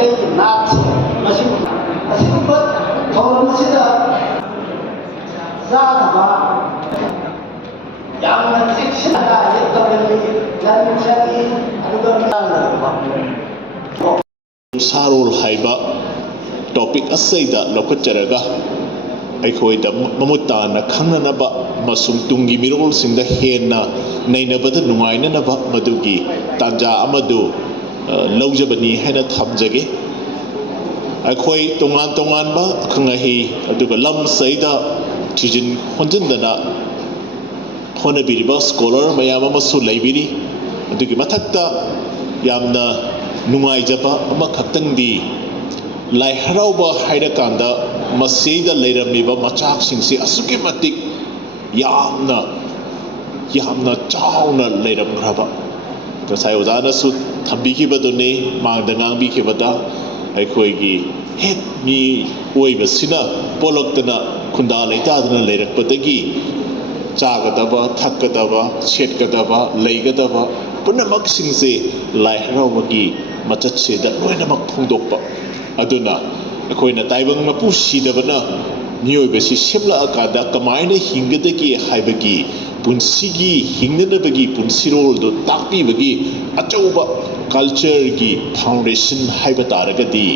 Maitai Nats, Masimubat, Tomasida, Zanaba, Young Sixina, Lanchani, Yumsarol haiba topic asayda lokacharaga aikoida mamutana khananaba masung tungi mirol singda henna neinabada nungainanaba madugi tanja amadu laujabani hena thamjage aikoi tongan tongan ba khangahi aduga lam saida tijin honjindana honabiriba scholar mayama masu laibiri adugi mathakta yamna nungaijaba ama khaktangdi lai haraoba haidakanda masida leiramiba machak singsi asuki matik yamna chauna leiramgraba kasai ojana su thambikibadone mangda ngangbikibada aikoigi het mi oibasina poloktana khunda leitadana leirakpadagi chagadaba thakadaba setkadaba leigadaba punamak singse lai haraobagi machatse loinamak phongdokpa aduna akoina taibang mapu sidabana niyoibasi semla akada kamaina hingadagi haibagi punsigi hingnanabagi punsirol do takpibagi achauba culture gi foundation haiba taragadi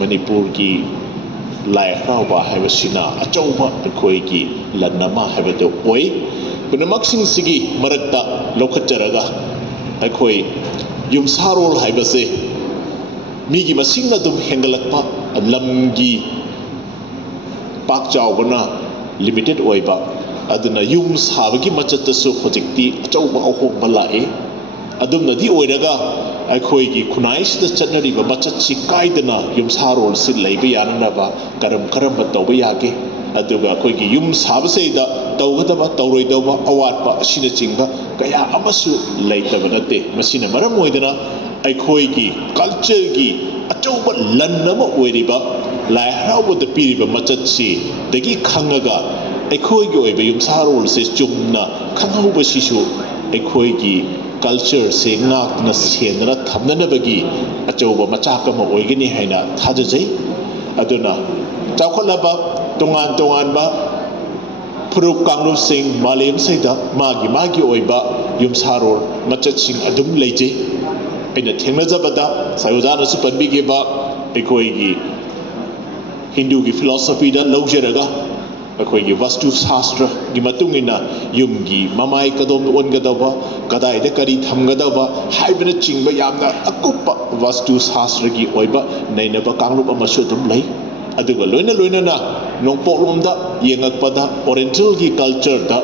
manipur gi lai haraoba haibasina achauba akoigi lannama haibado oi punamak singsigi marakta lokacharaga akoi yumsarol haibase migi masing na dum hengalakpa lamgi pak chawbana limited oiba aduna yum sabagi machatasu hojikti achauba ahokba lae adumna di oiraga aikoigi khunai sida chatnariba machatsi kaidana yumsarol si leiba yananaba karam tawba yage aduga akoigi yum sabaseida tawgadaba tawroidaba awatpa asina chingba kaya amasu leitaba nate masina maram oidana aikoigi culture gi achauba lannama oiriba lai haraobada piriba machatsi dagi khangaga aikoigi oiba yumsarol se chumna khangauba sisu aikoigi culture se ngakna senna thamnanabagi achauba machakama oigani haina thajajai aduna chawkhalaba tongan ba Puruk Kanglub Singh Malem Saida magi oiba yumsarol machatsing adum leije aina thengnajabada sayojana su panbigeba aikoigi Hindu gi philosophy da laujaraga aikoigi vastu shastra gi matungina yumgi mamai kadom ongadaba kadai da kari thamgadaba haibana chingba yamna akupa vastu shastra gi oiba neinaba kanglub amasu dum lei aduga loina na nongpoklomda yengakpada oriental gi culture da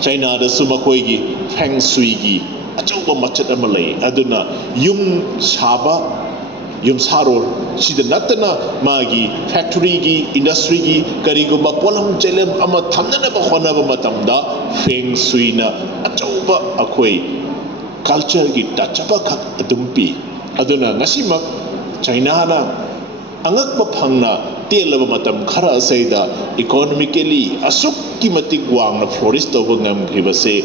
China da sumakoigi feng shui gi achauba machat amalai aduna yum saba yumsarol sida natana magi factory gi industry gi karigumba polam chelem ama thamnana ba honaba matamda feng shui na achauba akoi culture gi tachapa khak adumpi aduna ngasimak China na angakpa phangna telaba matam khara saida economically asukki matik wangna flourish toba ngamgribase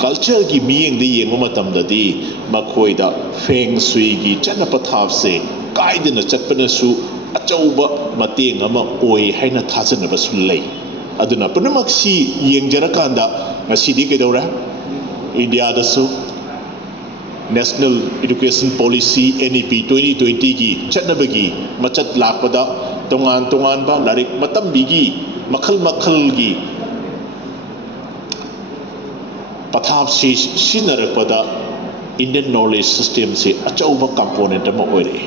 culture gi miyeng de yengma matamda di makoida feng shui gi chana pathapse kaidana chatpana su achauba mateng ama oi haina thajana basu lei aduna punamak si yengjarakanda ngasidi kedora India da su National Education Policy NEP 2020 gi chatnabagi machat lakpada tongan ba larik matambigi makhal gi pathap si sinarakpada Indian knowledge system se achauba component ama oire